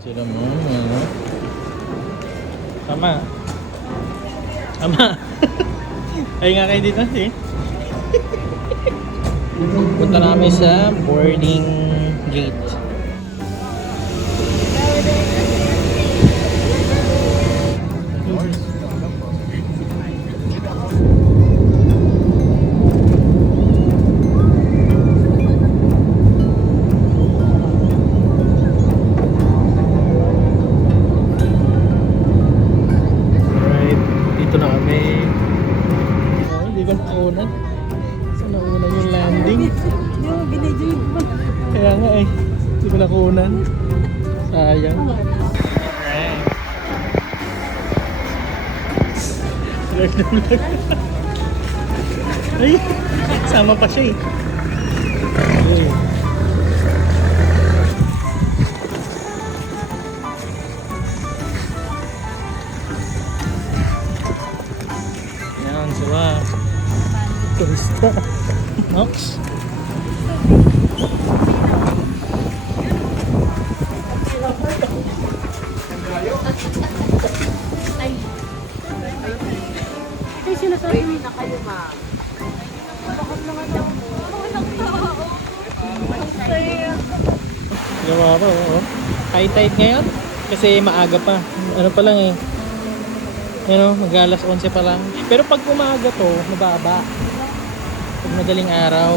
Sila mo, ano? Tama. Tama. Ay nga kayo dito, eh. Punta namin sa boarding gate. Dito na kami. Ay, hindi ko nakunan. Saan nakunan yung landing? Kaya nga eh. Hindi ko nakunan. Sayang. Alright. Vlog na vlog. Ay, sama pa siya eh. Ay. Yan sila. Turista. Nox. Ay. Ay, sinasabi na kayo, ma'am. Bakit naman daw mo? Gawa pa, oh. High tide ngayon. Kasi maaga pa. Ano pa lang eh. Ano, mag-alas 11 pa lang. Pero pag umaga to, mababa. Pag madaling araw.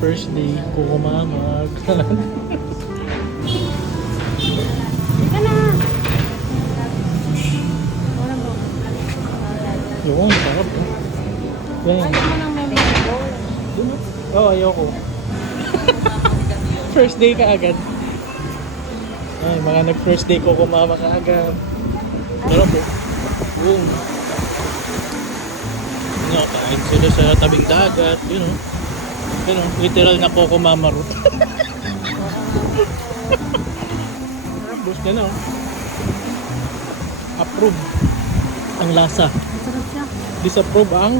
First day, kukumamag. Ika na! Yun, sarap. Ganyan. Ayaw mo ng memento. Oo, oh, ayoko. First day ka agad. Ay, mga nag-first day ko kumama ka agad. Sarap eh. Boom. Nga, kain sila sa tabing dagat. Yun o. Yun o. Literal na Coco Mama route. Bus ka na o. Approve ang lasa. Masarap siya. Disapprove ang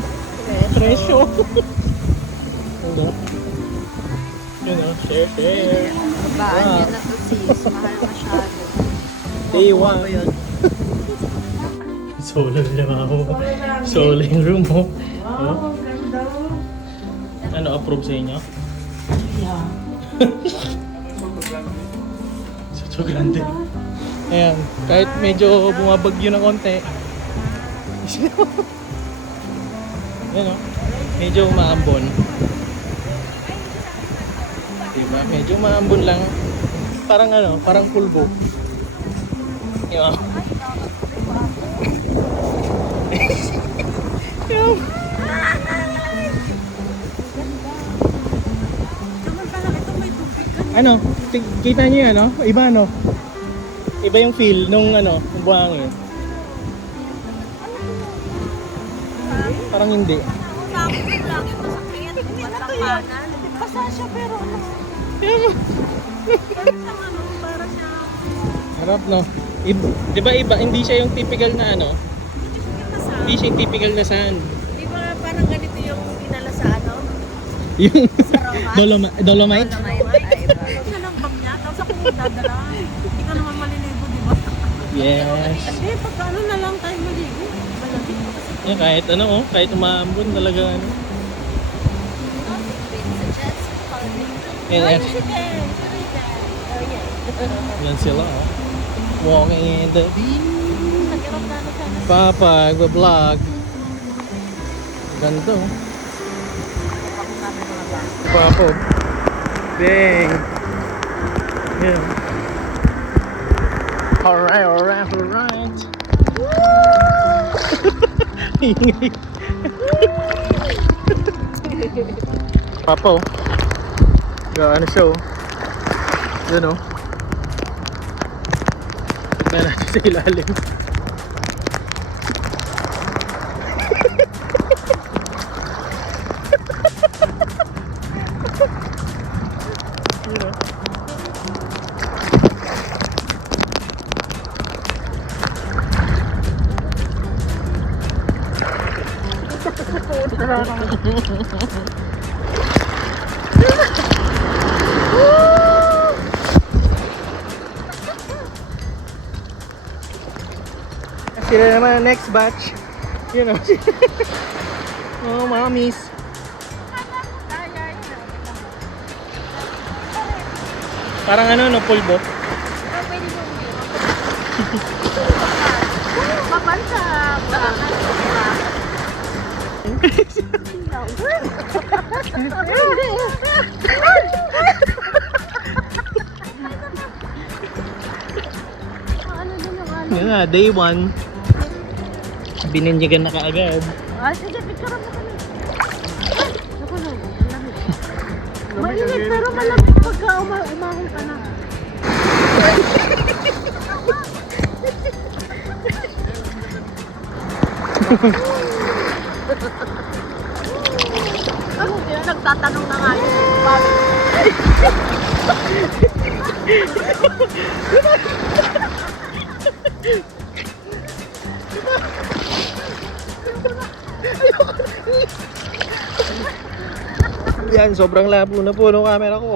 presyo. Ano? Yun o. Share, share. Baan yan na to, sis. Mahal masyado. Day 1. Solo lang ako. Solo yung room mo. Wow, ganda. Ano, approve sa inyo? Yeah. Soto grande. Ayan, kahit medyo bumabagyo ng konti. Ayan o, medyo umaambon. Diba? Medyo umaambon lang. Parang ano, parang pulbo. Diba? Ano, kita niyo yan, no? Iba, no? Iba yung feel nung ano, ng buhangin. Parang hindi. Basa siya pero ano. Para siya. Harap, no? Di ba iba, hindi siya yung typical na ano? Hindi siya yung typical na sand. Di ba parang ganito yung inala sa ano? Yung Sa Rojas? Dolomite? Siya lang bag niya, tapos ako magdadala. Hindi ka naman maliligo, di ba? Yes. Hindi, pagka ano na lang tayo maligo. Malapit pa kasi. Yeah, kahit ano, oh, kahit umaambon talaga ano. And, Ay, si Ben. Oh, yeah. yan sila, oh. Walking in the beach. Nagkaroon na ano sana. Papa, nagba-vlog. Ganito. Papa. Dang. Yeah. Alright, alright, alright. Ingay. Papa, oh. Ano siya, oh. Yan, oh. Tignan natin sa ilalim. Sila naman next batch. You know. Oh, mommies. Parang ano, no, pulbo. Mabansa. Yun na, day 1. Bininyagan na kaagad. Ah, sige, picture mo kami. Naku, no, malamig. Mainit pero malamig pagka umahon ka na. Ano yun? Nagtatanong na nga yun. Yan, sobrang labo na po ng camera ko.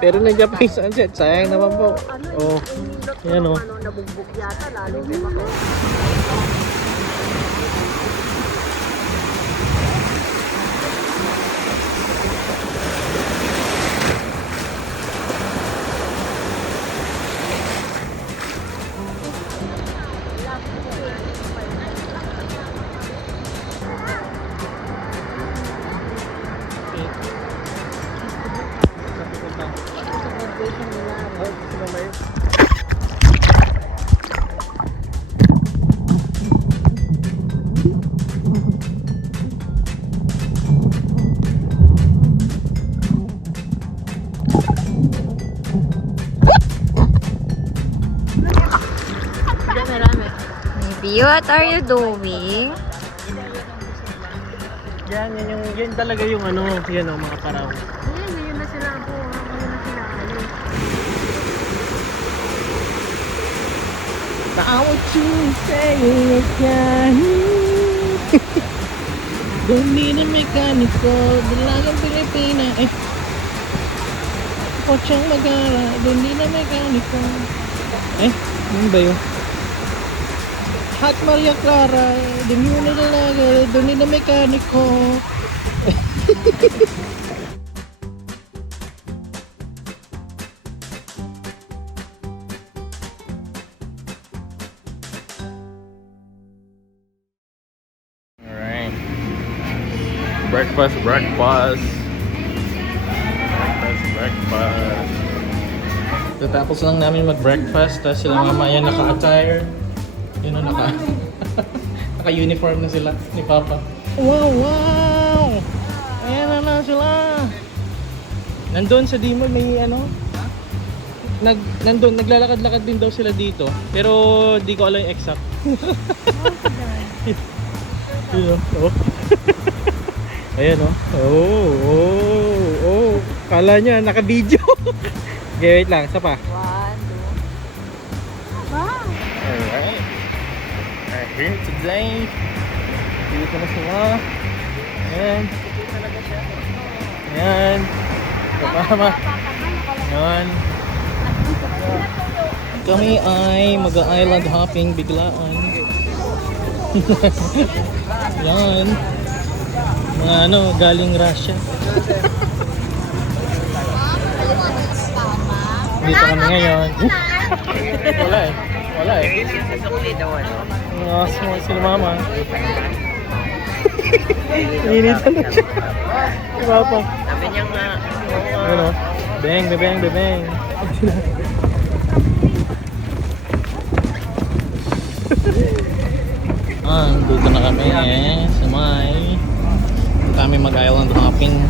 Pero nandiyan pa yung sunset, sayang naman po. Oh, yan o. Nabugbog yata, lalo di ba? Baby, what are you doing? Yan, yun talaga yung ano, yan o, mga paraw. Yun na sila po. Yun na sila. Bawat saying yan. Don't need a mekaniko, dalagang Pilipina. Kotsang magara, don't need a mekaniko. Ano ba yun? Hot Maria Clara, don't need a dalaga, don't need a mekaniko. Breakfast. Tatapos lang namin mag-breakfast, tapos sila mamaya naka-attire. Yun o, naka-uniform na sila ni Papa. Wow! Ayan na sila! Nandun sa Dimol may ano? Nandun, naglalakad-lakad din daw sila dito. Pero di ko alam yung exact. Yun o. Ayan o. Oh. Kala niya, naka-video. Okay, wait lang. Isa pa. 1, 2. Wow! Alright. We're here today. Dito na sila. Ayan. Ayan. Kasama. Ayan. Kami ay mag-island hopping biglaan. Yan. Mga ano, galing Russia. Dito kami ngayon. Wala eh. Small sila mama. Init na siya. Diba pa? Sabi niya nga, Ano? Bang. Dito na kami sa may kami mag-island hopping.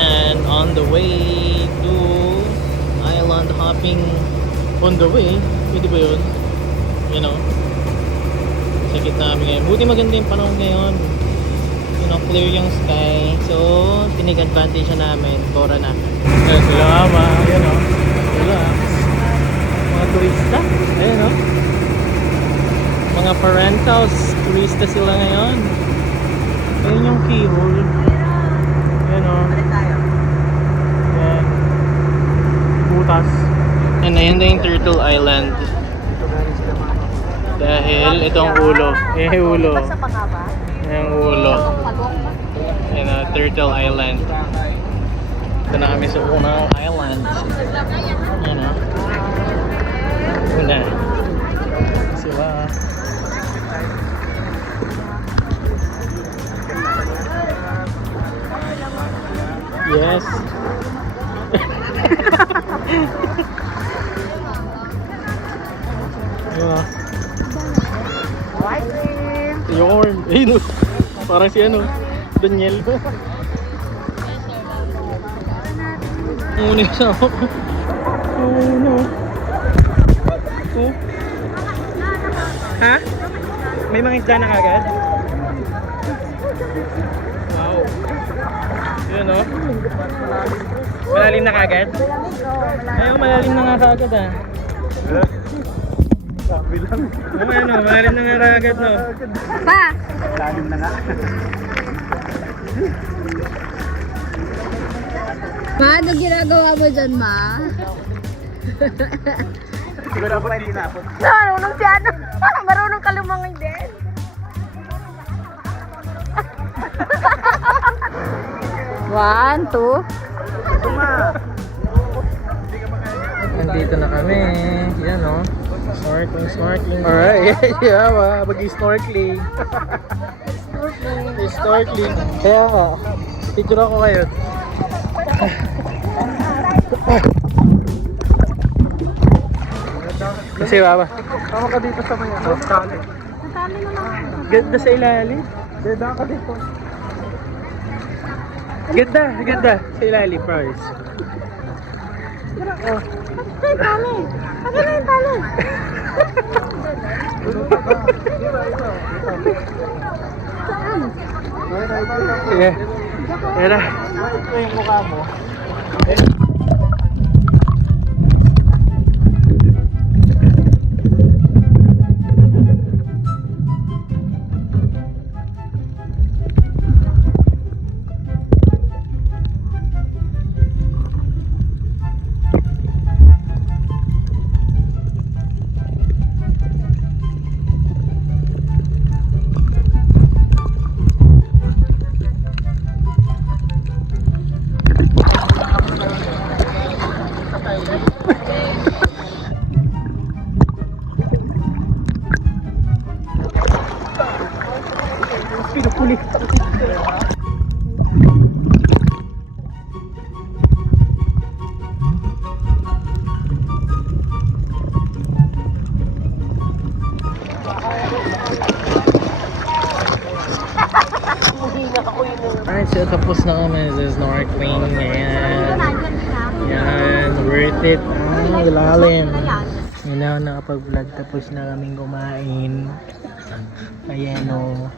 And on the way to island hopping on the way, pwede ba yun? You know, sakit namin ngayon. Buti maganda yung panahon ngayon. You know, clear yung sky. So, tinig advantage namin. Tora na. Ayan sila ama. Ayan o. Sila. Mga turista. Ayan o. Mga parentals. Turista sila ngayon. Ayan yung keyhole. Ayan o. Ayan. Ayan na yung Turtle Island. Dahil itong ulo. Ulo. Sa Pangaba? Yung ulo. Ayan na, Turtle Island. Ito na kami sa unang island. Ayan na. Una. Sila. Yes. Diba? Yorn. Ayun. Parang si ano. Daniel. Ang una yung sama ko. Ano? Oh. Ha? May mga isda na kagad? Wow. Yun o. Malalim na kagad? Ayaw, malalim na nga kagad ah. Sabi lang. Oo, ano, malalim na nga kagad no. Pa! Lalim na nga. Ma, ano ginagawa mo dyan, ma? Siguro ba hindi na ako? Marunong si ano? Marunong ka lumangoy din. One, two. Nandito na kami. Yan o. Snorkeling, snorkeling. Alright, yeah, mag-snorkeling. Snorkeling. Kaya nga, picture ako ngayon. Kasi baba. Tama ka dito sa may ano? Kali. Natali na naman. Ganda sa ilalim. Deda ka dito. Ganda, ganda. Sa ilalim, Price. Ay, tali. Ano na yung tali? Sige. Yan na. Ito yung mukha mo. Pinupulik. Alright, so tapos na kami sa snorkeling. Ayan. Yan, worth it. Ah, lalim. Yun na ako nakapag-vlog tapos na kaming kumain. Ayan o.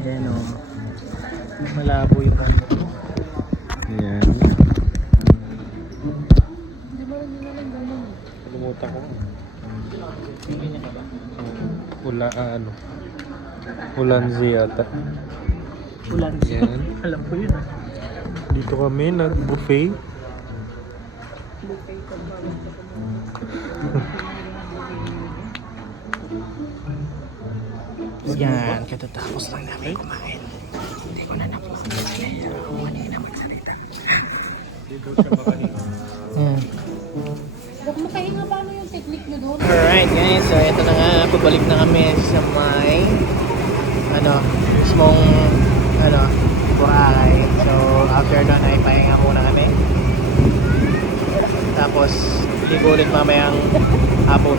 Ayan o. Malabo yung ano. Ayan. Kalimutan ko. Pili niya ka ba? Ula, ano? Ulanzi yata. Ulan. Yan. Alam ko yun ah. Dito kami nag-buffet. Yan, katatapos lang namin kumain. Hindi ko na napos. Kung ano yung magsalita. Dito siya makahinga. Huwag mo kahinga paano yung technique nyo doon? Alright guys, so ito na nga, pabalik na kami sa may mismong Boracay. So after nun ay pahinga muna kami. Tapos ligo ulit mamayang hapon.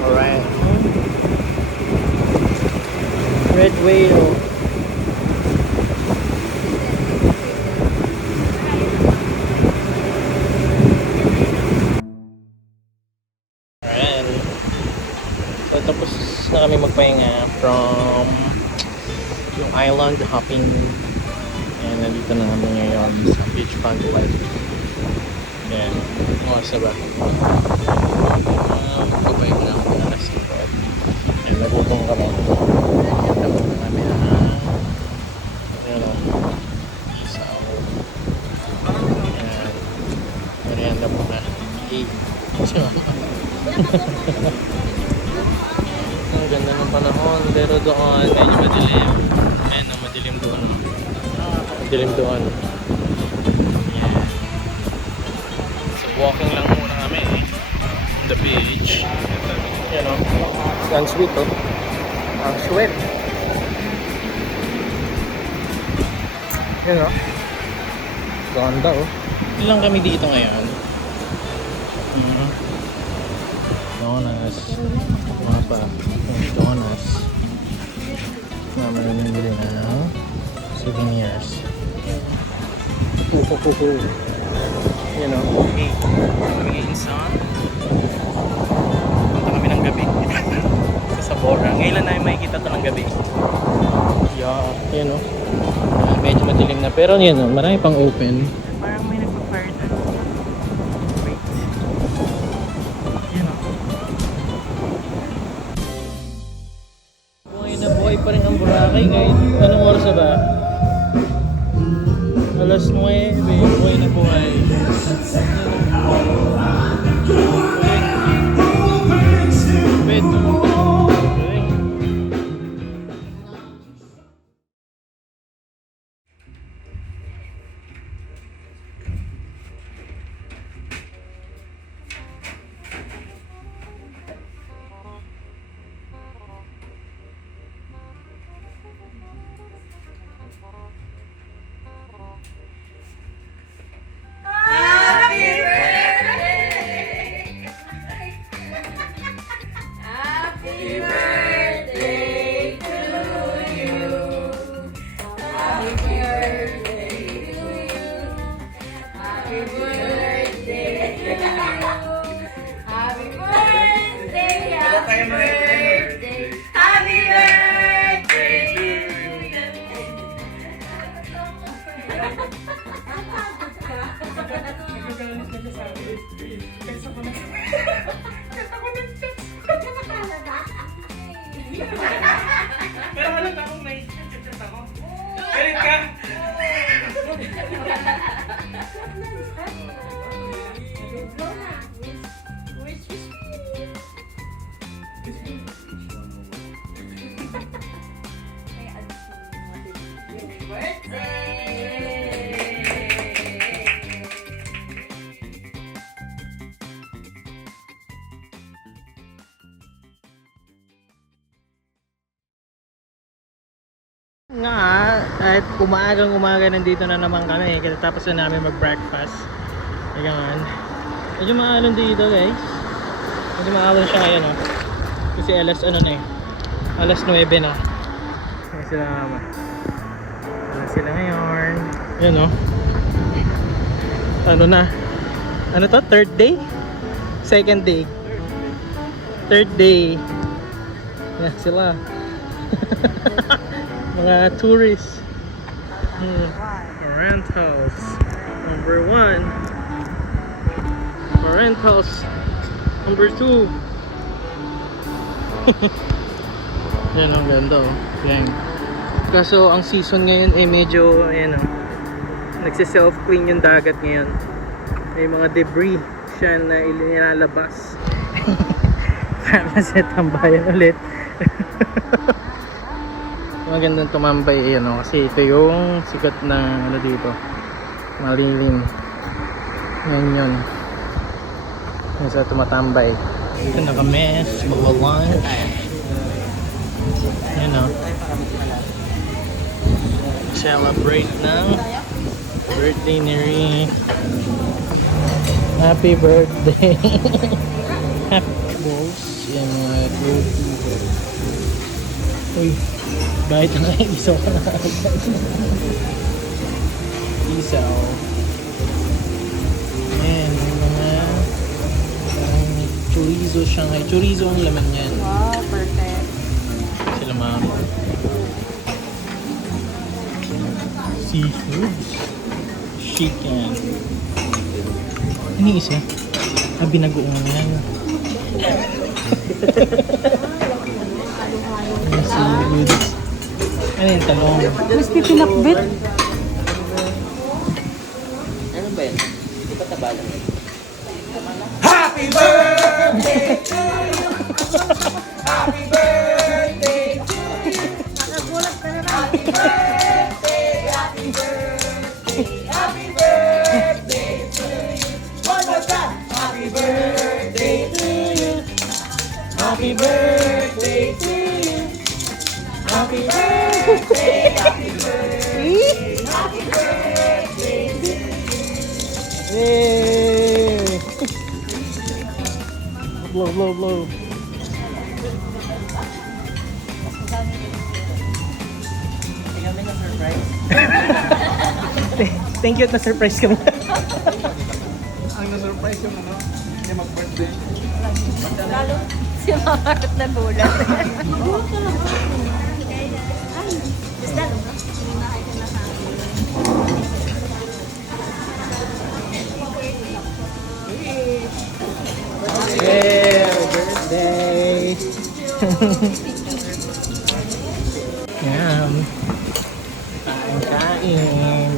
Alright. Red whale. Alright. So tapos na kami magpahinga from yung island hopping. And nandito na kami ngayon sa beachfront life. Yan. Oras na ba? Babalik na ako na nasa likod. Yan, nagutong kami. Tapos na kami isaw. Yan. Merienda muna. Si mama. Ang ganda ng panahon, pero doon medyo madilim. Ayan, madilim doon. Madilim doon. Yeah. So walking lang muna kami on the beach. You know, ang sweet oh. Ang sweet. You know, ganda oh. Ilang kami dito ngayon. Donuts. Mga pa. Donuts. Mama na nabili na souvenirs. You know, okay. Kami insan. Punta kami ng gabi. Sa Sabora. Ngayon lang namin makikita ito ng gabi. Yeah, you know. Medyo madilim na. Pero yun, no, marami pang open. Parang may nagpa-fire na. Wait. You know. Buhay na buhay pa rin ang Boracay guys. Anong oras na ba? Alas 9. Buhay na buhay. Bed. Pero alam ka kung may chat ako. Galit ka? Nga, at umaga nandito na naman kami kasi tapos na namin mag-breakfast. Ayan. Medyo maalon dito guys. Medyo maalon siya ngayon oh. Kasi alas ano na eh. Alas 9 na. Ayan sila mama. Ayan sila ngayon. Ayan oh. Ano na? Ano to? Third day? Second day? Third day. Ayan sila. Mga tourists. Rentals number 1. Rentals number 2. Yan ang ganda oh. Yan. Kaso ang season ngayon ay medyo ayan oh, nagsi-self clean yung dagat ngayon. May mga debris siya na nilalabas. Para sa tambayan ulit. Magandang tumambay ayan o, kasi ito yung sikat na ano dito, malilim. Yan yung sa tumatambay. Dito na kami sa Bawalan. Yan o, celebrate ng birthday ni Ri. Happy birthday. Happy balls. Yan mga birthday. Uy, bakit na isaw ka na agad? Isaw. Ayan, yung mga chorizo Shanghai. Chorizo ang laman yan. Wow, perfect. Sila mama. Seafoods. Chicken. Ano yung isa? Binagoong yan. Seafoods. Ano yung talong? Crispy pinakbit. Happy birthday! Nakagulat ka na lang. Happy birthday to you. Happy birthday. Happy birthday. Happy birthday to you. Yay! Blow, blow, blow. Thank you at na-surprise ka mo. Ang na-surprise yung ano, hindi mag-birthday. Si Mama at nagulat. Yay! Happy birthday! Yan. Kain-kain.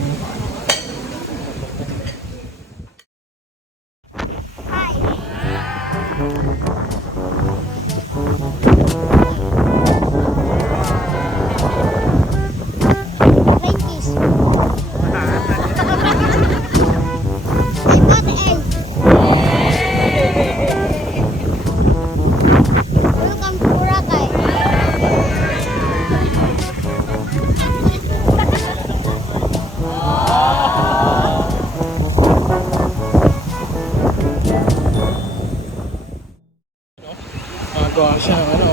Magawa siya ng ano,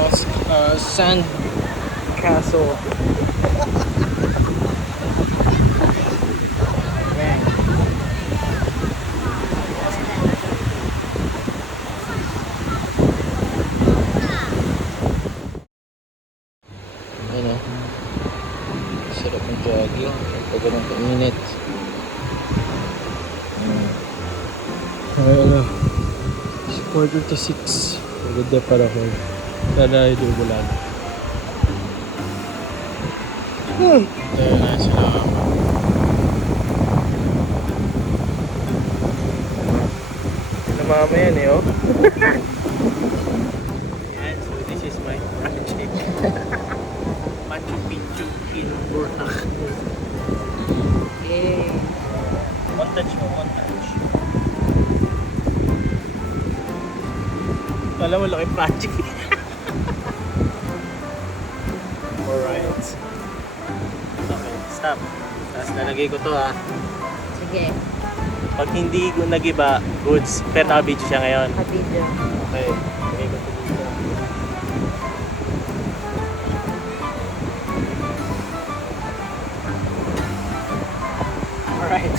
sand castle. Ayan. Ayan o. Sarap ng jogging. Pag ganun ka-minute. Ayan o. 5:46. Maganda para ko. Sana ay dugulan. Ayan na sila. Namama yan eh oh. Yan, so this is my project. Machu Picchu in Boracay. Okay. One touch mo, one touch. Alam mo, laki project. Alright. Okay, stop. Tapos nalagay ko to ha. Sige. Pag hindi ko nag-iba, goods. Pero naka-video siya ngayon. Kabidyo. Okay, lagay ko to dito. Alright.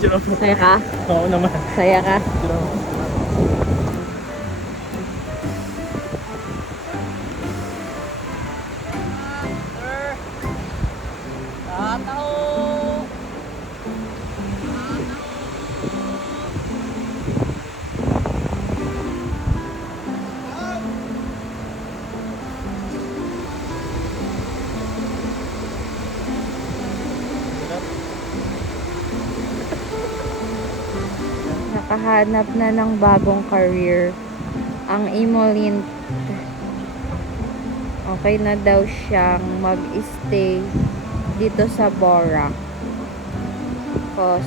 Jerome. Saya ka? Oo naman. Saya ka? Jerome. Nakahanap na ng bagong career ang Imolint. Okay na daw siyang mag-stay dito sa Borac. Cause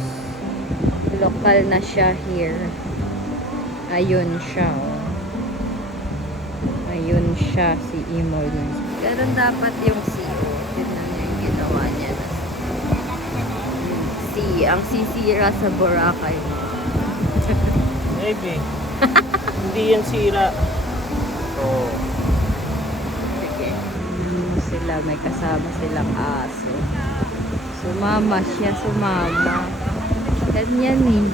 lokal na siya here. Ayun siya. Oh. Ayun siya si Imolint. Ganun dapat yung CEO. Tignan niyo yung ginawa niya. Ang sisira sa Boracay. Maybe. Hindi yan sira. Oo. Sige. Sila, may kasama silang aso. Sumama siya, sumama. Ganyan eh.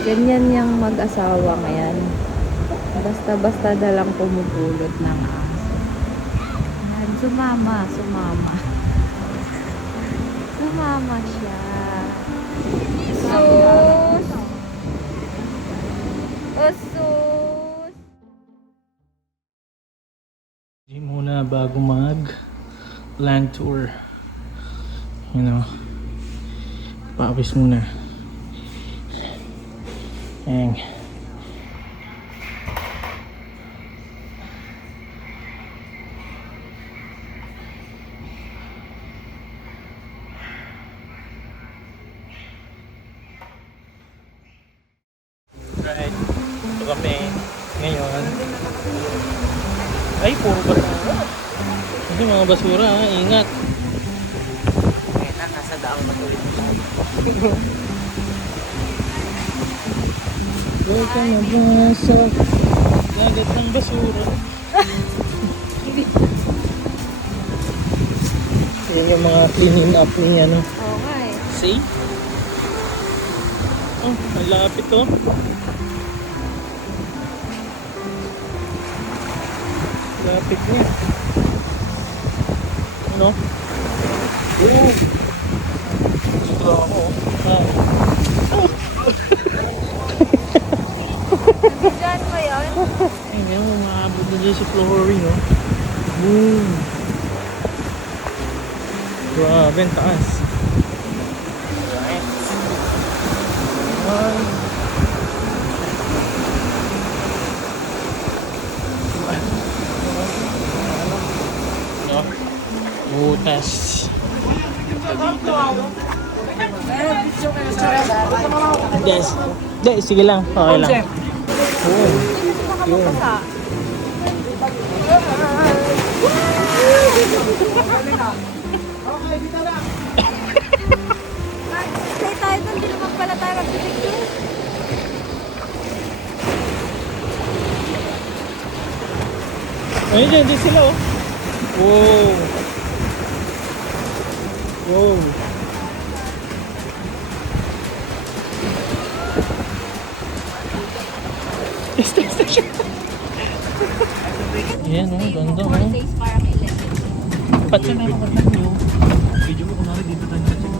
Ganyan yung mag-asawa ngayon. Basta-basta na lang pumupulot ng aso. Yan, sumama, sumama. Sumama siya. Sus! Sus! Hindi muna bago mag land tour. You know. Paawis muna. Ayan. Right. Ito kami ngayon. Ay, puro basura. Kasi mga basura, ha? Ingat. Kaya na, nasa daang matulog. Huwag ka na ba sa dagat ng basura? Yan yung mga cleaning up ni ano. Oo nga eh. See? Oh, ang lapit to. Lapit niya. Ano? Oo. Gusto ako. Ah. Diyan ba yun? Ay, ngayon umaabot na dyan si flooring, oh. Boom! Grabe, ang taas. Right. No? Butas. Yes. Hindi, sige lang. Okay lang. Oo. Yun. Stay tayo doon, di naman pala tayo mag-picture. Ayun dyan, dyan sila, oh. Wow. Wow. Station. Ayan, oh, ganda, oh. Days parang 11. Ba't ka na nyo? Video mo kunwari dito tayo sa check.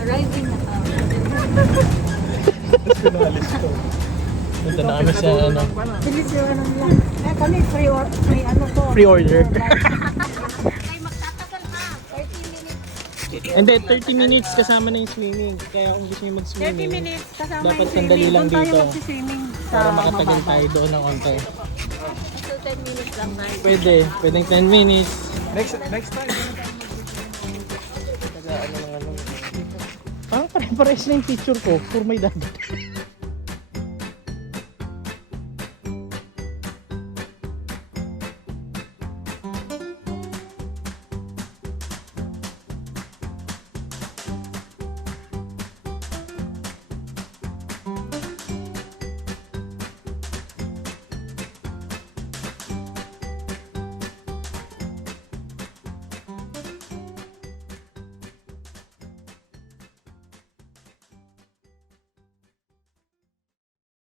Arriving na kami. Pinalis ko. Punta na kami sa ano, Bilis yung ano nila. Eh, kami free ano to. pre-order. Ay, magtatagal na. 30 minutes. Hindi, 30 minutes kasama na yung swimming. Kaya kung gusto nyo 30 mag-swimming, minutes kasama dapat yung sandali swimming. lang Doon tayo dito. magsiswimming sa para makatagal mababa. tayo doon ng konti. So 10 minutes lang na. Pwede, pwedeng 10 minutes. Next time. Parang pare-pares na yung picture ko, puro may dagat.